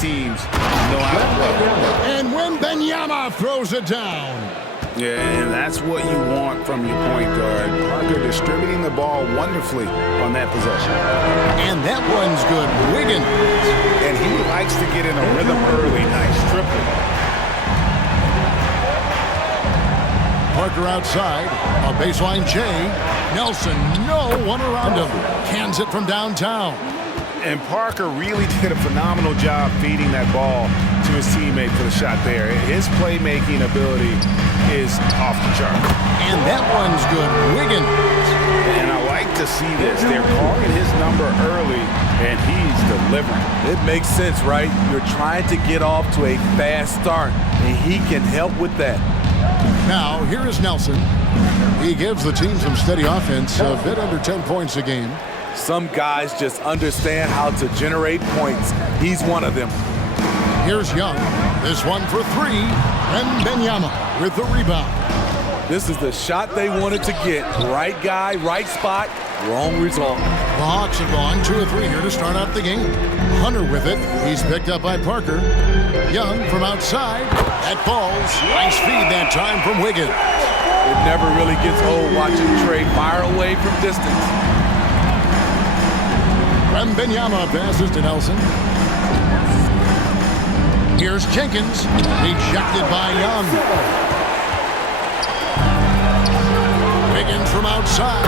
teams know how to play. And Wembanyama throws it down. Yeah, and that's what you want from your point guard. Parker distributing the ball wonderfully on that possession. And that one's good. Wiggins. And he likes to get in a rhythm early. Nice triple. Parker outside. A baseline J. Nelson, no one around him. Cans it from downtown. And Parker really did a phenomenal job feeding that ball to his teammate for the shot there. His playmaking ability is off the chart. And that one's good. Wiggins. And I like to see this. They're calling his number early, and he's delivering. It makes sense, right? You're trying to get off to a fast start, and he can help with that. Now, here is Nelson. He gives the team some steady offense, a bit under 10 points a game. Some guys just understand how to generate points. He's one of them. Here's Young. This one for three. Wembanyama with the rebound. This is the shot they wanted to get. Right guy, right spot, wrong result. The Hawks have gone 2 of 3 here to start out the game. Hunter with it. He's picked up by Parker. Young from outside. That falls. Nice feed that time from Wiggins. It never really gets old watching Trey fire away from distance. Wembanyama passes to Nelson. Here's Jenkins. Rejected by Young. Wiggins from outside.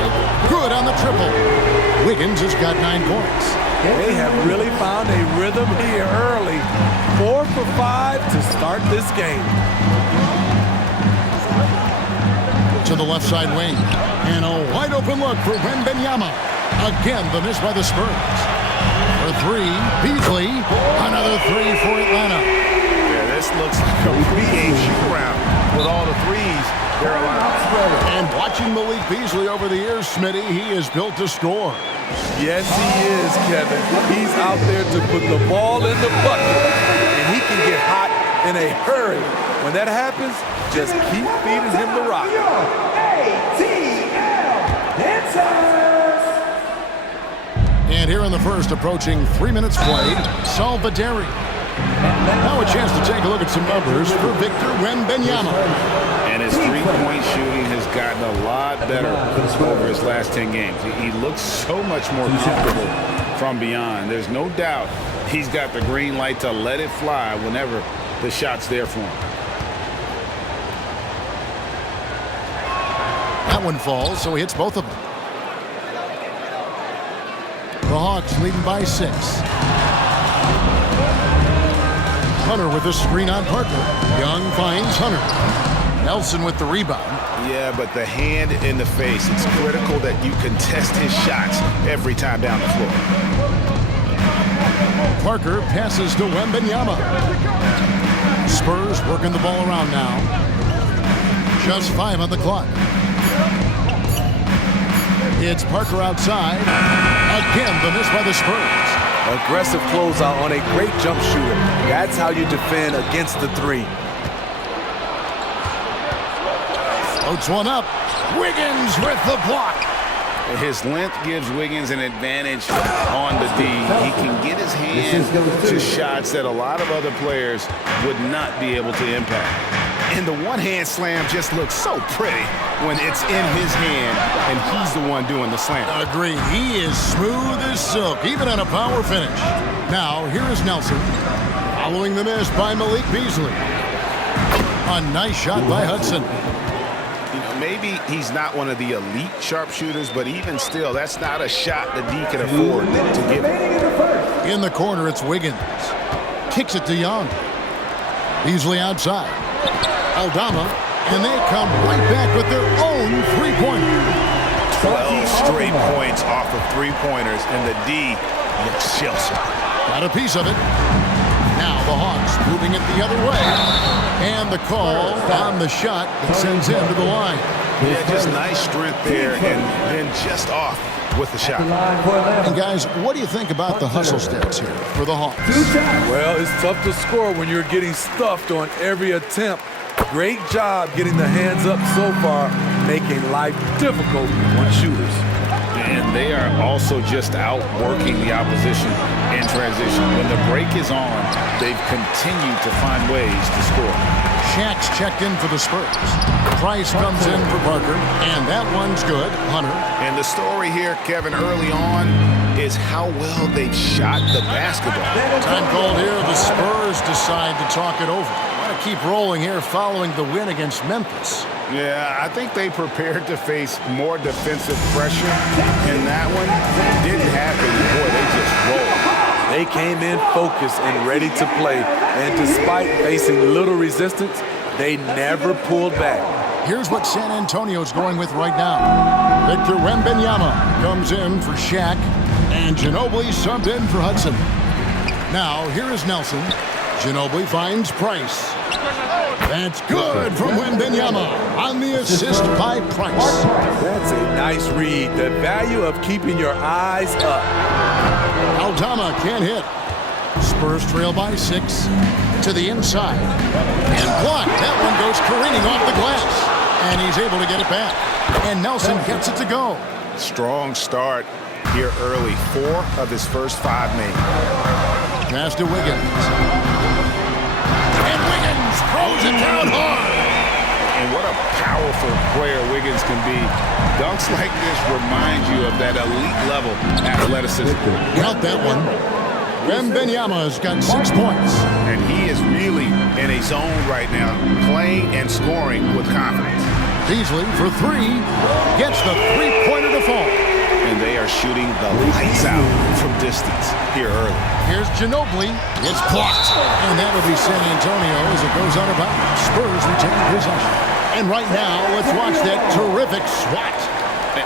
Good on the triple. Wiggins has got 9 points. They have really found a rhythm here early. 4 for 5 to start this game. To the left side wing. And a wide open look for Wembanyama. Again, the miss by the Spurs. For 3, Beasley. Another 3 for Atlanta. Yeah, this looks like a PA shoot-around with all the threes they're allowed. And watching Malik Beasley over the years, Smitty, he is built to score. Yes, he is, Kevin. He's out there to put the ball in the bucket, and he can get hot in a hurry. When that happens, just keep feeding him the rock. And here in the first, approaching 3 minutes played, Salvaderi. Now a chance to take a look at some numbers for Victor Wembanyama. And his three-point shooting has gotten a lot better over his last 10 games. He looks so much more comfortable from beyond. There's no doubt he's got the green light to let it fly whenever the shot's there for him. That one falls, so he hits both of them. The Hawks leading by 6. Hunter with the screen on Parker. Young finds Hunter. Nelson with the rebound. Yeah, but the hand in the face. It's critical that you contest his shots every time down the floor. Parker passes to Wembanyama. Spurs working the ball around now. Just 5 on the clock. It's Parker outside. Again, the miss by the Spurs. Aggressive closeout on a great jump shooter. That's how you defend against the 3. Floats one up. Wiggins with the block. His length gives Wiggins an advantage on the D. He can get his hand to shots that a lot of other players would not be able to impact. And the one-hand slam just looks so pretty when it's in his hand and he's the one doing the slam. Agreed. He is smooth as silk, even on a power finish. Now, here is Nelson. Following the miss by Malik Beasley. A nice shot by Hudson. You know, maybe he's not one of the elite sharpshooters, but even still, that's not a shot that D can afford to give him. In the corner, it's Wiggins. Kicks it to Young. Beasley outside. Aldama, and they come right back with their own three-pointer. 12 straight points off of three-pointers, and the D looks shell-shocked. Got a piece of it. Now the Hawks moving it the other way. And the call on the shot that sends him to the line. Yeah, just nice strength there, and then just off with the shot. And guys, what do you think about the hustle stats here for the Hawks? Well, it's tough to score when you're getting stuffed on every attempt. Great job getting the hands up so far, making life difficult on shooters. And they are also just outworking the opposition in transition. When the break is on, they've continued to find ways to score. Shaq's checked in for the Spurs. Price comes in for Parker, and that one's good. Hunter. And the story here, Kevin, early on is how well they've shot the basketball. Time called here. The Spurs decide to talk it over. Want to keep rolling here following the win against Memphis. Yeah, I think they prepared to face more defensive pressure, and that one didn't happen. Boy, they just rolled. They came in focused and ready to play, and despite facing little resistance, they never pulled back. Here's what San Antonio's going with right now. Victor Wembanyama comes in for Shaq, and Ginobili subbed in for Hudson. Now, here is Nelson. Ginobili finds Price. That's good from Wembanyama on the assist by Price. That's a nice read. The value of keeping your eyes up. Aldama can't hit. Spurs trail by 6 to the inside. And blocked. That one goes careening off the glass. And he's able to get it back. And Nelson gets it to go. Strong start here early. 4 of his first 5 made. Pass to Wiggins. And Wiggins throws it down hard. And what a powerful player Wiggins can be. Dunks like this remind you of that elite level athleticism. Count that one. Wembanyama's got 6 points. And he is really in a zone right now, playing and scoring with confidence. Beasley for 3. Gets the three-pointer to fall. And they are shooting the lights out from distance here early. Here's Ginobili. It's blocked. And that will be San Antonio as it goes out of bounds. Spurs retain possession. And right now, let's watch that terrific swat.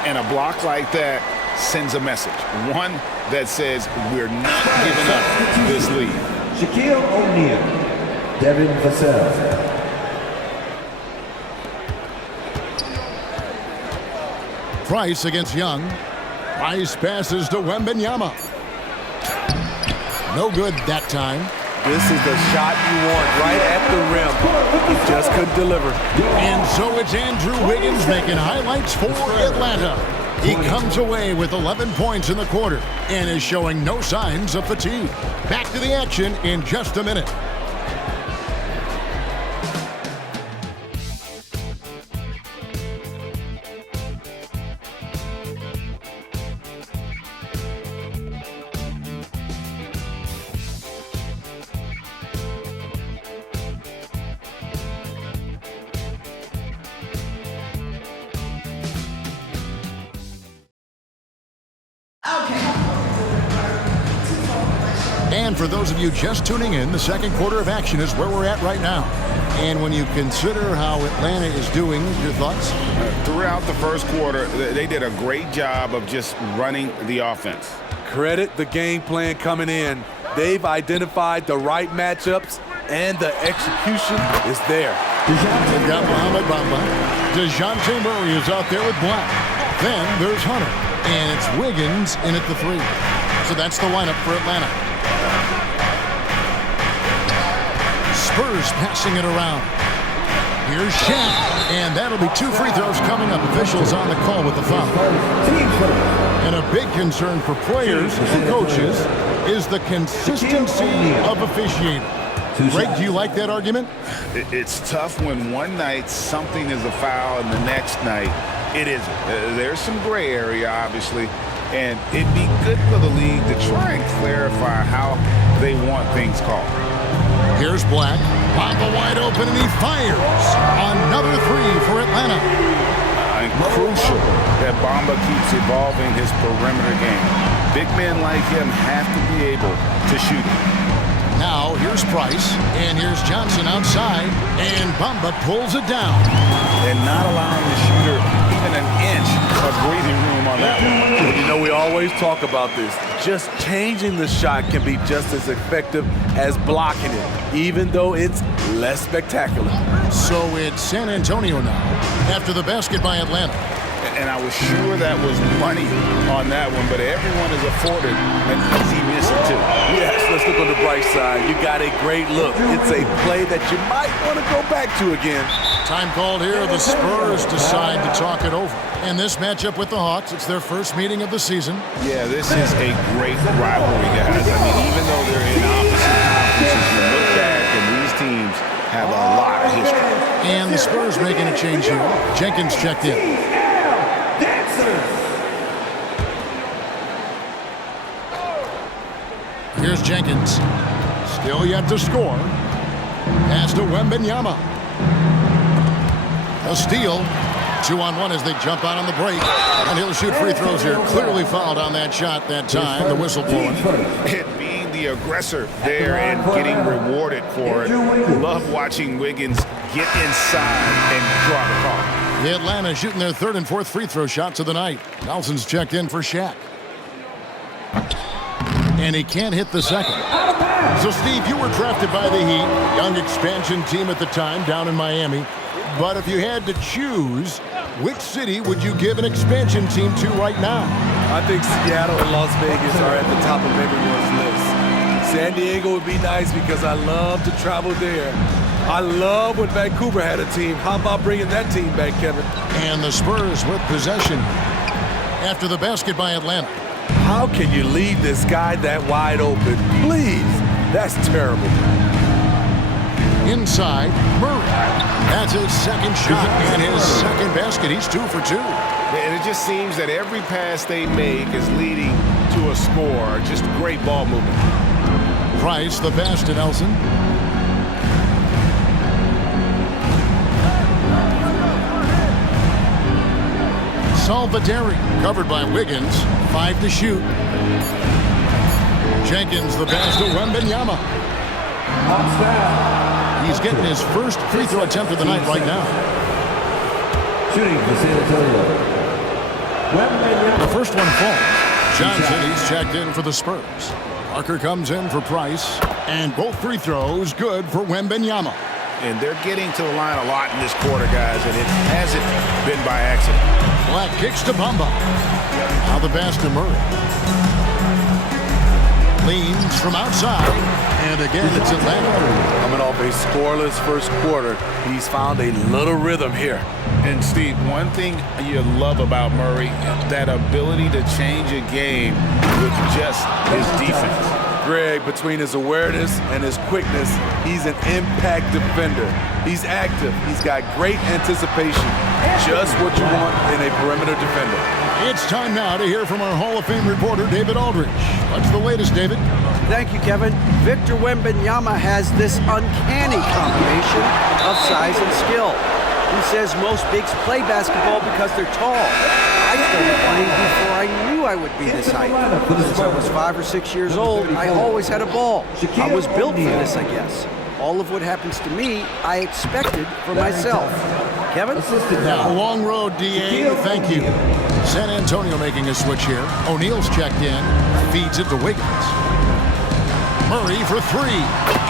And a block like that sends a message. One that says we're not giving up this lead. Shaquille O'Neal, Devin Vassell. Price against Young. Price passes to Wembanyama. No good that time. This is the shot you want right at the rim. He just couldn't deliver. And so it's Andrew Wiggins making highlights for Atlanta. He comes away with 11 points in the quarter and is showing no signs of fatigue. Back to the action in just a minute. And for those of you just tuning in, the second quarter of action is where we're at right now. And when you consider how Atlanta is doing, your thoughts? Throughout the first quarter, they did a great job of just running the offense. Credit the game plan coming in. They've identified the right matchups, and the execution is there. They've got Mohamed Bamba. DeJounte Murray is out there with Black. Then there's Hunter. And it's Wiggins in at the 3. So that's the lineup for Atlanta. Spurs passing it around. Here's Shaq. And that'll be 2 free throws coming up. Officials on the call with the foul. And a big concern for players and coaches is the consistency of officiating. Greg, do you like that argument? It's tough when one night something is a foul and the next night it isn't. There's some gray area, obviously, and it'd be good for the league to try and clarify how they want things called. Here's Black. Bamba wide open, and he fires. Another 3 for Atlanta. And crucial that Bamba keeps evolving his perimeter game. Big men like him have to be able to shoot it. Now here's Price, and here's Johnson outside, and Bamba pulls it down. And not allowing the shooter even an inch of breathing room on that one. You know, we always talk about this. Just changing the shot can be just as effective as blocking it, even though it's less spectacular. So it's San Antonio now, after the basket by Atlanta. And I was sure that was money on that one, but everyone is afforded an easy miss or 2. Yes, let's look on the bright side. You got a great look. It's a play that you might want to go back to again. Time called here. The Spurs decide to talk it over. And this matchup with the Hawks, it's their first meeting of the season. Yeah, this is a great rivalry, guys. I mean, even though they're in opposite conferences, you look back and these teams have a lot of history. And the Spurs making a change here. Jenkins checked in. Here's Jenkins. Still yet to score. Pass to Wembanyama. A steal. 2-on-1 as they jump out on the break. And he'll shoot free throws here. Clearly fouled on that shot that time. The whistle blowing. And being the aggressor there and getting rewarded for it. Love watching Wiggins get inside and draw the call. The Atlanta shooting their third and fourth free throw shots of the night. Nelson's checked in for Shaq. And he can't hit the second. So, Steve, you were drafted by the Heat, young expansion team at the time down in Miami. But if you had to choose, which city would you give an expansion team to right now? I think Seattle and Las Vegas are at the top of everyone's list. San Diego would be nice because I love to travel there. I love when Vancouver had a team. How about bringing that team back, Kevin? And the Spurs with possession after the basket by Atlanta. How can you leave this guy that wide open? Please. That's terrible. Inside, Murray. That's his second shot and his second basket. He's 2 for 2. And it just seems that every pass they make is leading to a score. Just great ball movement. Price, the pass to Nelson. Salvatore covered by Wiggins. 5 to shoot. Jenkins, the pass to Wembanyama. He's getting his first free throw attempt of the night right now. Shooting for San Antonio. The first one falls. Johnson, he's checked in for the Spurs. Parker comes in for Price. And both free throws good for Wembanyama. And they're getting to the line a lot in this quarter, guys, and it hasn't been by accident. Black kicks to Bamba. Now the pass to Murray. Leans from outside. And again, it's Atlanta. Coming off a scoreless first quarter, he's found a little rhythm here. And, Steve, one thing you love about Murray, that ability to change a game with just his defense. Greg, between his awareness and his quickness, he's an impact defender. He's active. He's got great anticipation. Just what you want in a perimeter defender. It's time now to hear from our Hall of Fame reporter, David Aldridge. What's the latest, David? Thank you, Kevin. Victor Wembanyama has this uncanny combination of size and skill. He says most bigs play basketball because they're tall. I started playing before I knew I would be this height. Since I was 5 or 6 years old, I always had a ball. I was built for this, I guess. All of what happens to me, I expected for myself. Kevin? Now, long road, DA. Thank you. San Antonio making a switch here. O'Neal's checked in. Feeds it to Wiggins. Murray for 3.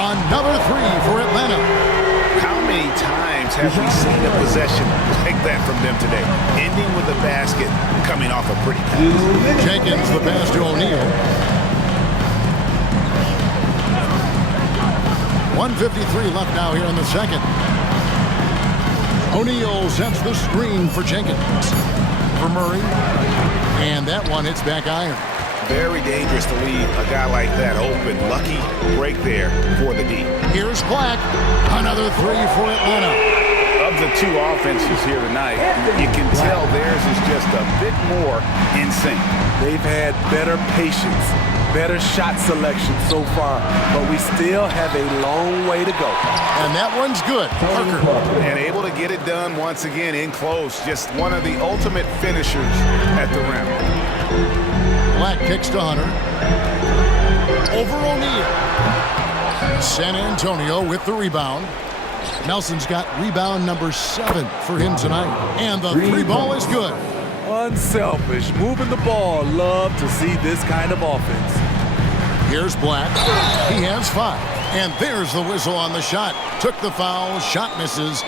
Another 3 for Atlanta. How many times have we seen a possession like that from them today? Ending with a basket, coming off a pretty pass. Jenkins, the pass to O'Neal. 1:53 left now here in the second. O'Neal sets the screen for Jenkins. For Murray. And that one hits back iron. Very dangerous to leave a guy like that open. Lucky break there for the D. Here's Black. Another 3 for Atlanta. Of the two offenses here tonight, you can tell theirs is just a bit more in sync. They've had better patience, better shot selection so far, but we still have a long way to go. And that one's good. Parker. And able to get it done once again in close. Just one of the ultimate finishers at the rim. Black kicks to Hunter. Over O'Neal. San Antonio with the rebound. Nelson's got rebound number 7 for him tonight. And the 3 ball is good. Unselfish, moving the ball. Love to see this kind of offense. Here's Black. He has 5. And there's the whistle on the shot. Took the foul. Shot misses.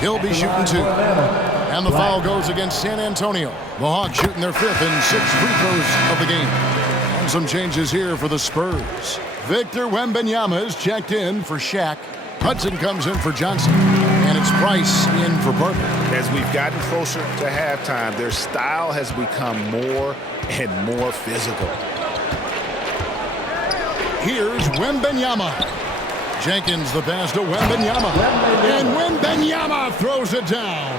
He'll be shooting 2. And the foul goes against San Antonio. The Hawks shooting their 5th and 6th free throws of the game. And some changes here for the Spurs. Victor Wembanyama is checked in for Shaq. Hudson comes in for Johnson, and it's Price in for Parker. As we've gotten closer to halftime, their style has become more and more physical. Here's Wembanyama. Jenkins the pass to Wembanyama. And Wembanyama throws it down.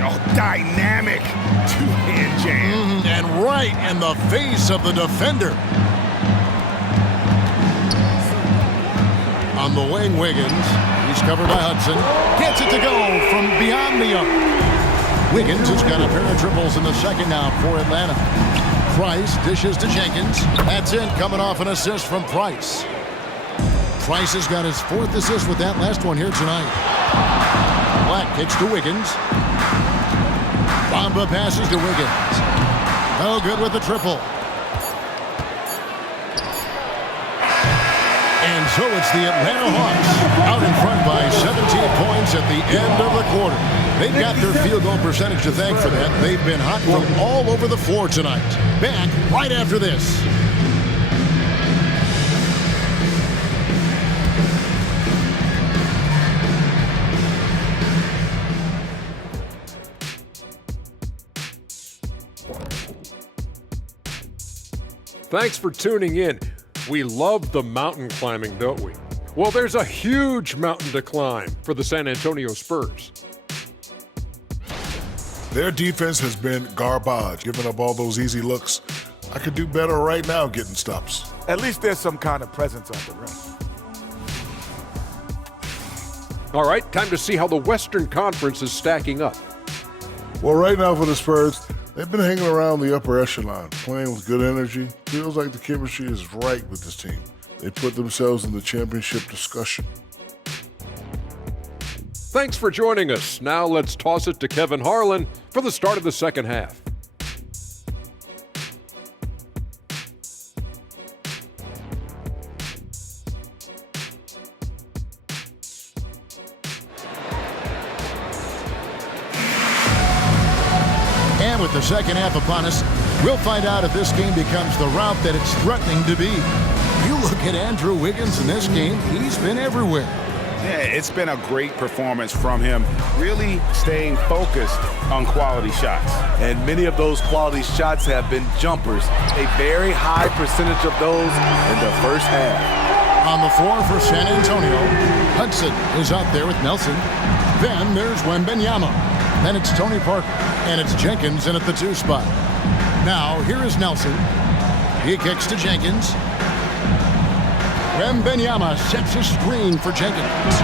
Oh, dynamic two-hand jam. And right in the face of the defender. On the wing, Wiggins. He's covered by Hudson. Gets it to go from beyond the arc. Wiggins has got a pair of triples in the second now for Atlanta. Price dishes to Jenkins. That's it, coming off an assist from Price. Price has got his 4th assist with that last one here tonight. Black kicks to Wiggins. Bamba passes to Wiggins. No good with the triple. And so it's the Atlanta Hawks out in front by 17 points at the end of the quarter. They've got their field goal percentage to thank for that. They've been hot from all over the floor tonight. Back right after this. Thanks for tuning in. We love the mountain climbing, don't we? Well, there's a huge mountain to climb for the San Antonio Spurs. Their defense has been garbage, giving up all those easy looks. I could do better right now getting stops. At least there's some kind of presence on the rim. All right, time to see how the Western Conference is stacking up. Well, right now for the Spurs, they've been hanging around the upper echelon, playing with good energy. Feels like the chemistry is right with this team. They put themselves in the championship discussion. Thanks for joining us. Now let's toss it to Kevin Harlan for the start of the second half. And with the second half upon us, we'll find out if this game becomes the route that it's threatening to be. You look at Andrew Wiggins in this game, he's been everywhere. Yeah, it's been a great performance from him, really staying focused on quality shots. And many of those quality shots have been jumpers. A very high percentage of those in the first half. On the floor for San Antonio, Hudson is out there with Nelson. Then there's Wembanyama. Then it's Tony Parker. And it's Jenkins in at the 2 spot. Now, here is Nelson. He kicks to Jenkins. Wembanyama sets a screen for Jenkins.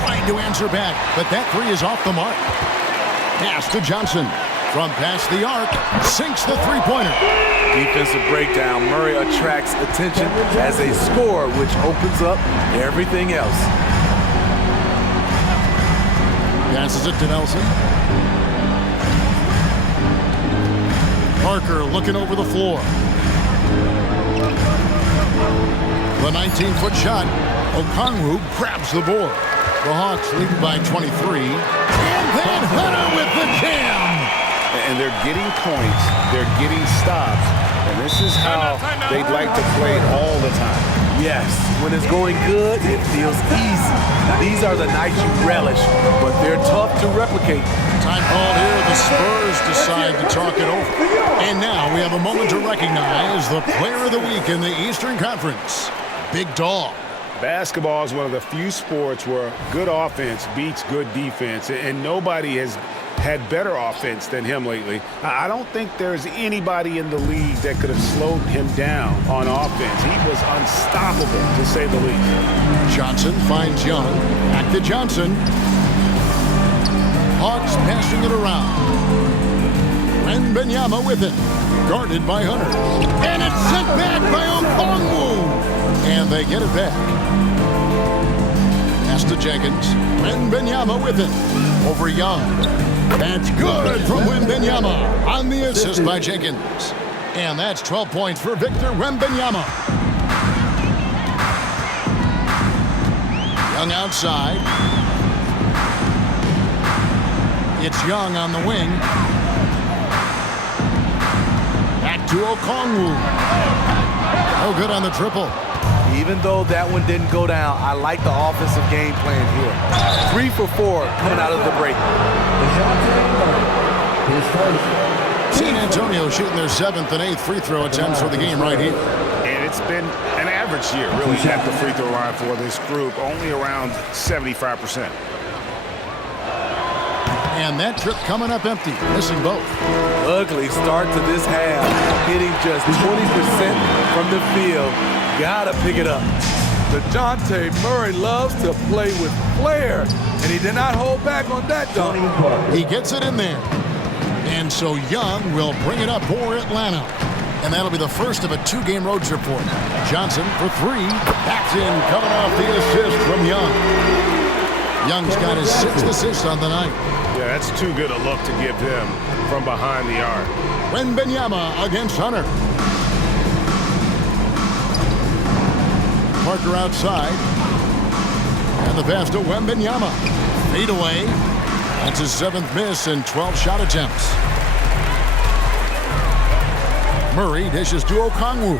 Trying to answer back, but that 3 is off the mark. Pass to Johnson. From past the arc, sinks the 3-pointer. Defensive breakdown. Murray attracts attention as a scorer, which opens up everything else. Passes it to Nelson. Parker looking over the floor. The 19-foot shot. Okongwu grabs the board. The Hawks lead by 23. And then Hunter with the jam. And they're getting points, they're getting stops, and this is how they'd like to play all the time. Yes, when it's going good, it feels easy. These are the nights you relish, but they're tough to replicate. Time called here. The Spurs decide to talk it over. And now we have a moment to recognize the player of the week in the Eastern Conference, Big Dog. Basketball is one of the few sports where good offense beats good defense, and nobody has had better offense than him lately. I don't think there's anybody in the league that could have slowed him down on offense. He was unstoppable, to say the least. Johnson finds Young. Back to Johnson. Hawks passing it around. Wembanyama with it. Guarded by Hunter. And it's sent back by Okongwu. And they get it back. Pass to Jenkins. Wembanyama with it. Over Young. That's good from Wembanyama on the assist by Jenkins. And that's 12 points for Victor Wembanyama. Young outside. It's Young on the wing. Back to Okongwu. No good on the triple. Even though that one didn't go down, I like the offensive game plan here. 3 for 4 coming out of the break. His first. San Antonio shooting their 7th and 8th free throw attempts for the game right here. And it's been an average year, really, at the free throw line for this group, only around 75%. And that trip coming up empty, missing both. Ugly start to this half, hitting just 20% from the field. Gotta pick it up. DeJounte Murray loves to play with flair, and he did not hold back on that dunk. He gets it in there. And so Young will bring it up for Atlanta. And that'll be the first of a 2-game road trip for him. Johnson for 3. That's in, coming off the assist from Young. Young's got his 6th assist on the night. Yeah, that's too good a look to give him from behind the arc. Wembanyama against Hunter. Parker outside. And the pass to Wembanyama. Fade away. That's his 7th miss in 12 shot attempts. Murray dishes to Okongwu.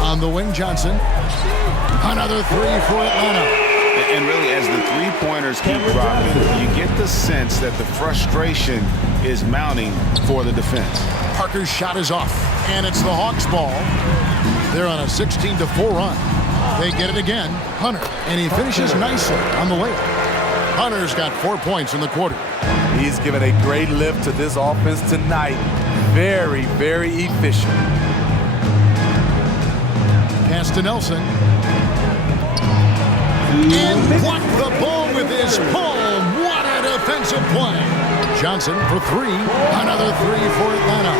On the wing, Johnson. Another 3 for Atlanta. And really, as the three-pointers keep dropping, you get the sense that the frustration is mounting for the defense. Parker's shot is off, and it's the Hawks' ball. They're on a 16-4 run. They get it again. Hunter, and he finishes nicely on the layup. Hunter's got 4 points in the quarter. He's given a great lift to this offense tonight. Very, very efficient. Pass to Nelson. And blocked the ball with his palm. What a defensive play. Johnson for 3. Another 3 for Atlanta.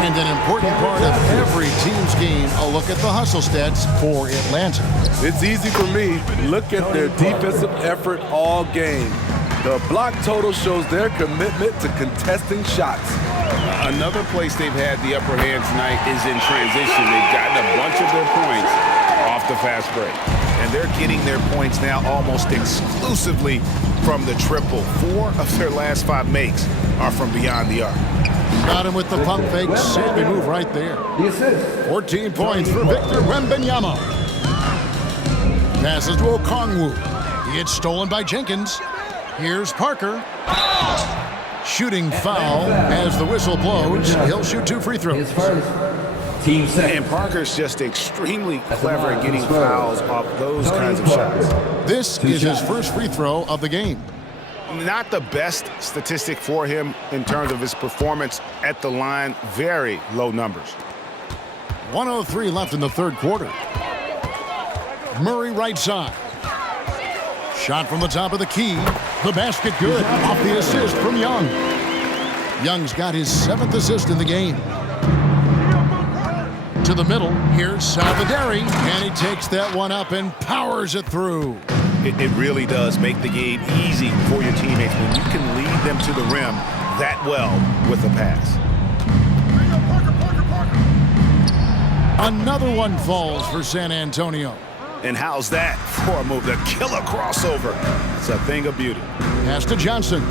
And an important part of every team's game, a look at the hustle stats for Atlanta. It's easy for me. Look at their defensive effort all game. The block total shows their commitment to contesting shots. Another place they've had the upper hand tonight is in transition. They've gotten a bunch of their points off the fast break. And they're getting their points now almost exclusively from the triple. 4 of their last 5 makes are from beyond the arc. Got him with the pump fake. Savvy move right there. 14 points for Victor Wembanyama. Passes to Okongwu. He gets stolen by Jenkins. Here's Parker. Shooting foul as the whistle blows. He'll shoot 2 free throws. And Parker's just extremely clever at getting fouls off those kinds of shots. This is his first free throw of the game. Not the best statistic for him in terms of his performance at the line. Very low numbers. 1:03 left in the third quarter. Murray right side. Shot from the top of the key. The basket good. Off the assist from Young. Young's got his 7th assist in the game. To the middle. Here's Salvaderi. And he takes that one up and powers it through. It really does make the game easy for your teammates when you can lead them to the rim that well with a pass. Another one falls for San Antonio. And how's that for a move? The killer crossover. It's a thing of beauty. Pass to Johnson.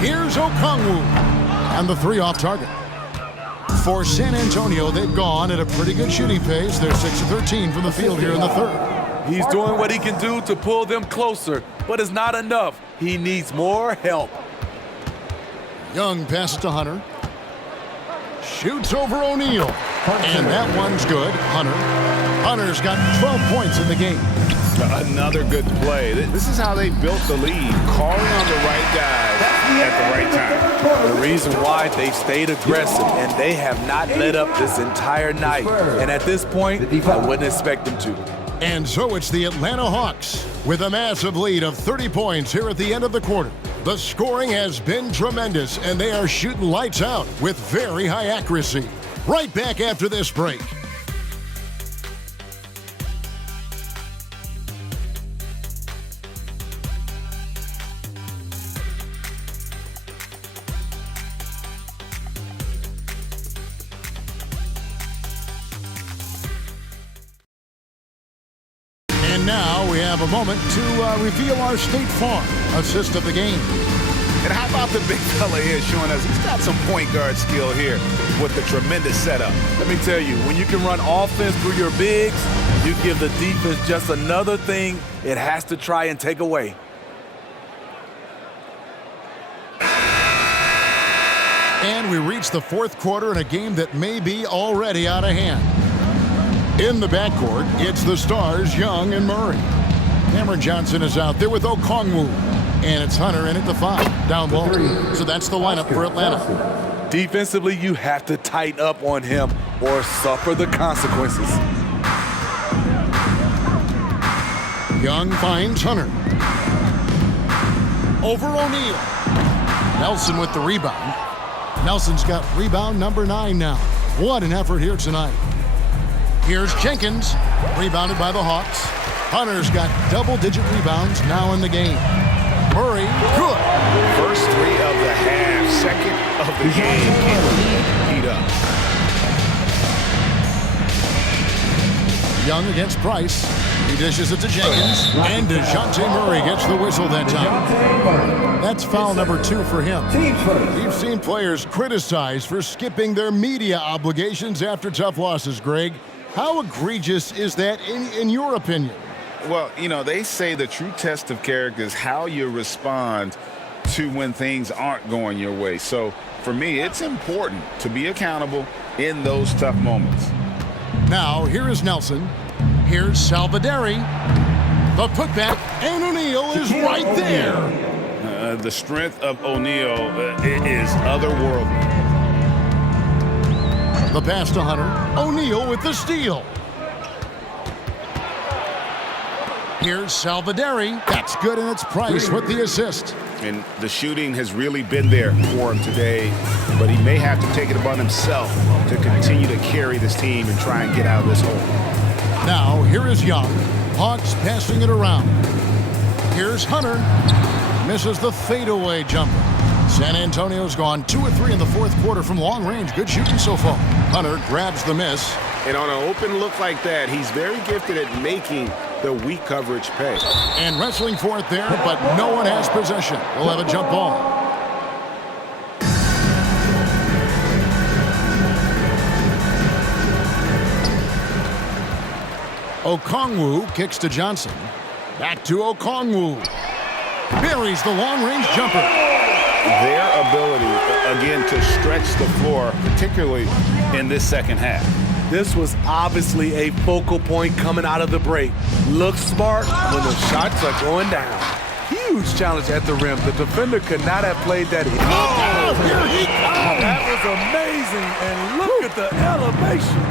Here's Okongwu. And the 3 off target. For San Antonio, they've gone at a pretty good shooting pace. They're 6 of 13 from the field here in the third. He's doing what he can do to pull them closer, but it's not enough. He needs more help. Young passes to Hunter. Shoots over O'Neal. And that one's good. Hunter's got 12 points in the game. Another good play. This is how they built the lead, calling on the right guys at the right time. The reason why they've stayed aggressive, and they have not let up this entire night. And at this point, I wouldn't expect them to. And so it's the Atlanta Hawks with a massive lead of 30 points here at the end of the quarter. The scoring has been tremendous, and they are shooting lights out with very high accuracy. Right back after this break. And now we have a moment to reveal our State Farm assist of the game. And how about the big fella here showing us he's got some point guard skill here with the tremendous setup. Let me tell you, when you can run offense through your bigs, you give the defense just another thing it has to try and take away. And we reach the fourth quarter in a game that may be already out of hand. In the backcourt, it's the stars, Young and Murray. Cameron Johnson is out there with Okongwu. And it's Hunter in at the 5, down low. So that's the lineup for Atlanta. Defensively, you have to tighten up on him or suffer the consequences. Young finds Hunter. Over O'Neal. Nelson with the rebound. Nelson's got rebound number 9 now. What an effort here tonight. Here's Jenkins, rebounded by the Hawks. Hunter's got double-digit rebounds now in the game. Murray, good. First 3 of the half, second of the game. Heat up. Young against Price. He dishes it to Jenkins. And DeJounte Murray gets the whistle that time. That's foul number 2 for him. We've seen players criticized for skipping their media obligations after tough losses, Greg. How egregious is that in your opinion? Well, you know, they say the true test of character is how you respond to when things aren't going your way. So, for me, it's important to be accountable in those tough moments. Now, here is Nelson. Here's Salvaderi. The putback, and O'Neal is right there. The strength of O'Neal is otherworldly. The pass to Hunter. O'Neal with the steal. Here's Salvaderi. That's good, and it's Price with the assist. And the shooting has really been there for him today, but he may have to take it upon himself to continue to carry this team and try and get out of this hole. Now, here is Young. Hawks passing it around. Here's Hunter. Misses the fadeaway jumper. San Antonio's gone 2 of 3 in the fourth quarter from long range. Good shooting so far. Hunter grabs the miss. And on an open look like that, he's very gifted at making the weak coverage pay. And wrestling for it there, but no one has possession. We'll have a jump ball. Okongwu kicks to Johnson. Back to Okongwu. Buries the long-range jumper. Their ability, again, to stretch the floor, particularly in this second half. This was obviously a focal point coming out of the break. Looks smart when the shots are going down. Huge challenge at the rim. The defender could not have played that. Oh, here he comes. That was amazing, and look at the elevation.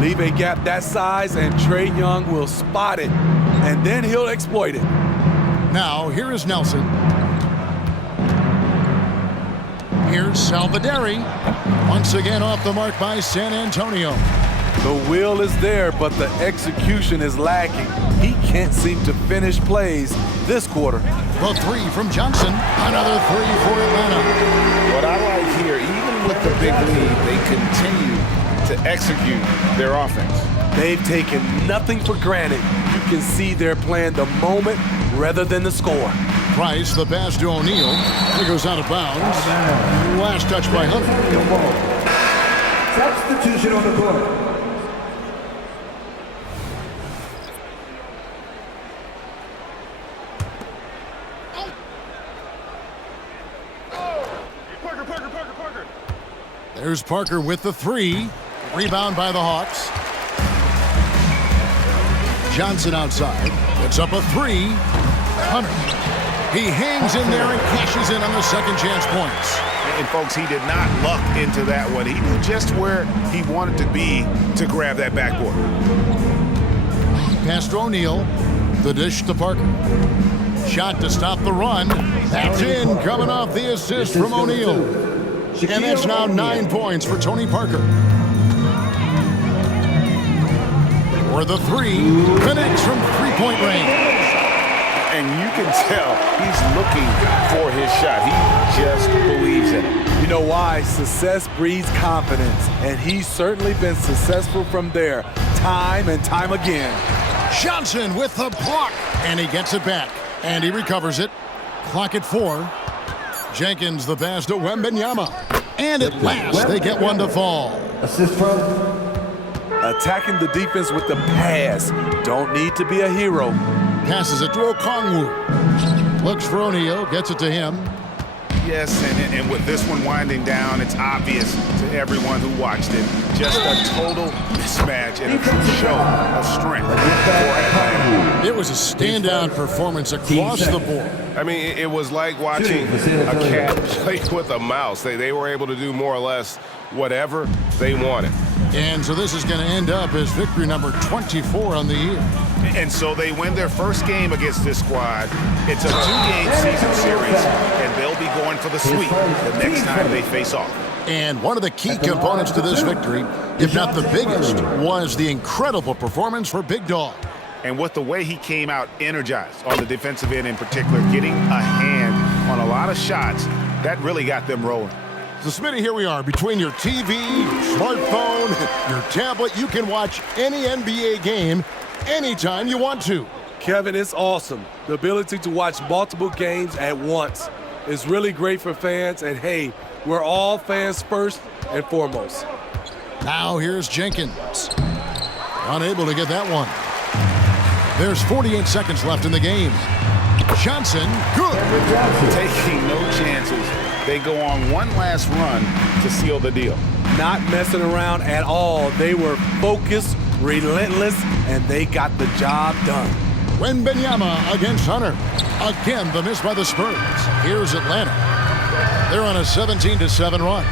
Leave a gap that size, and Trae Young will spot it, and then he'll exploit it. Now, here is Nelson. Here's Salvaderi. Once again off the mark by San Antonio. The will is there, but the execution is lacking. He can't seem to finish plays this quarter. The 3 from Johnson. Another 3 for Atlanta. What I like here, even with the big lead, they continue to execute their offense. They've taken nothing for granted. You can see they're playing the moment rather than the score. Price, the pass to O'Neal. He goes out of bounds. Last touch by Hunter. Substitution on the court. There's Parker with the 3. Rebound by the Hawks. Johnson outside. Puts up a 3. Hunter. He hangs in there and cashes in on the second chance points. And folks, he did not luck into that one. He knew just where he wanted to be to grab that backboard. Pass to O'Neal. The dish to Parker. Shot to stop the run. That's in, coming off the assist from O'Neal. And that's now 9 points for Tony Parker. For the 3, connects from three-point range. And you can tell he's looking for his shot. He just believes in it. You know why? Success breeds confidence, and he's certainly been successful from there, time and time again. Johnson with the block, and he gets it back, and he recovers it. Clock at 4. Jenkins the pass to Wembanyama. And at last, they get one to fall. Assist from Attacking the defense with the pass. Don't need to be a hero. Passes it to Okongwu. Looks for O'Neal, gets it to him. Yes, and with this one winding down, it's obvious to everyone who watched it. Just a total mismatch and a true show of strength for Atlanta. It was a standout performance across the board. I mean, it was like watching a cat play with a mouse. They were able to do more or less whatever they wanted. And so this is going to end up as victory number 24 on the year. And so they win their first game against this squad. It's a 2-game season series, and they'll be going for the sweep the next time they face off. And one of the key components to this victory, if not the biggest, was the incredible performance for Big Dog. And with the way he came out energized on the defensive end in particular, getting a hand on a lot of shots, that really got them rolling. So, Smitty, here we are. Between your TV, your smartphone, your tablet, you can watch any NBA game anytime you want to. Kevin, it's awesome. The ability to watch multiple games at once is really great for fans. And, hey, we're all fans first and foremost. Now here's Jenkins. Unable to get that one. There's 48 seconds left in the game. Johnson, good. Taking no chances. They go on one last run to seal the deal. Not messing around at all. They were focused, relentless, and they got the job done. Wembanyama against Hunter. Again, the miss by the Spurs. Here's Atlanta. They're on a 17-7 run.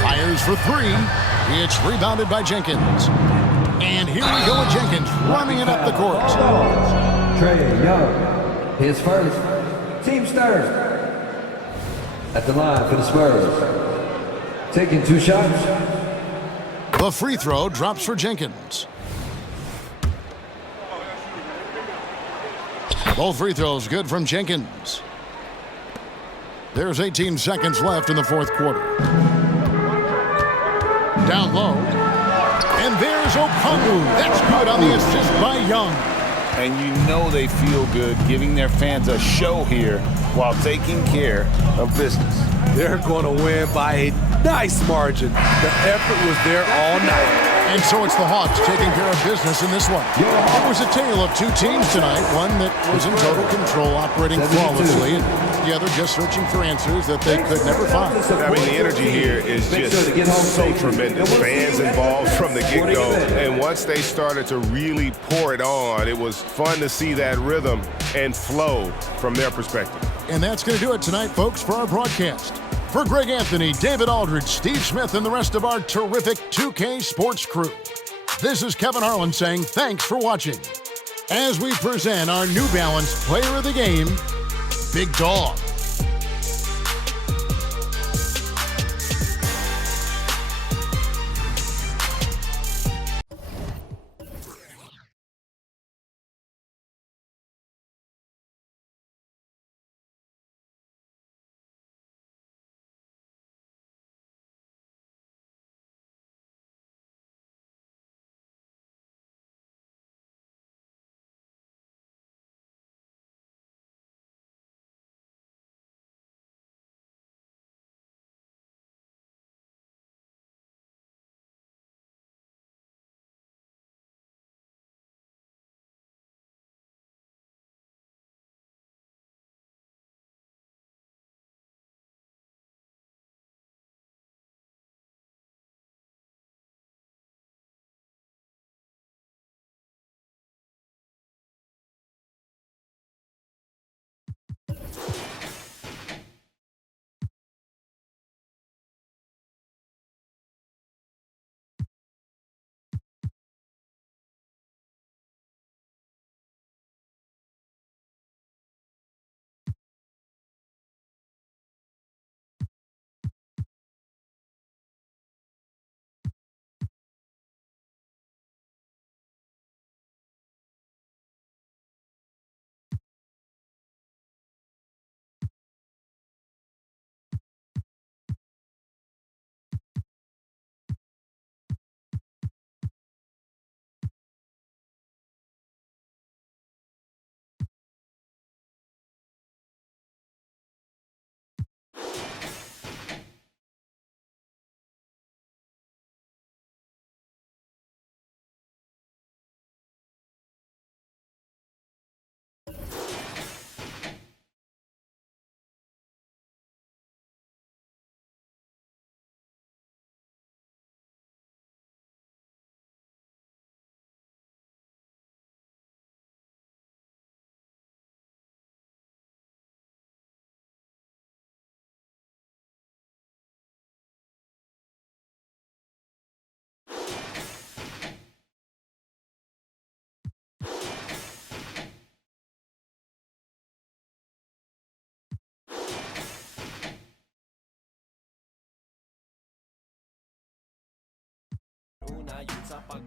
Fires for three. It's rebounded by Jenkins. And here we go with Jenkins running it up the court. Trae Young. His first. Team Stars. At the line for the Spurs. Taking 2 shots. The free throw drops for Jenkins. Both free throws good from Jenkins. There's 18 seconds left in the fourth quarter. Down low. And there's Okongwu. That's good on the assist by Young. And you know they feel good giving their fans a show here while taking care of business. They're going to win by a nice margin. The effort was there all night. And so it's the Hawks taking care of business in this one. It was a tale of 2 teams tonight, one that was in total control, operating flawlessly, and the other just searching for answers that they could never find. I mean, the energy here is just so tremendous. Fans involved from the get-go. And once they started to really pour it on, it was fun to see that rhythm and flow from their perspective. And that's going to do it tonight, folks, for our broadcast. For Greg Anthony, David Aldridge, Steve Smith, and the rest of our terrific 2K Sports crew, this is Kevin Harlan saying thanks for watching as we present our New Balance Player of the Game, Big Dog. sa pag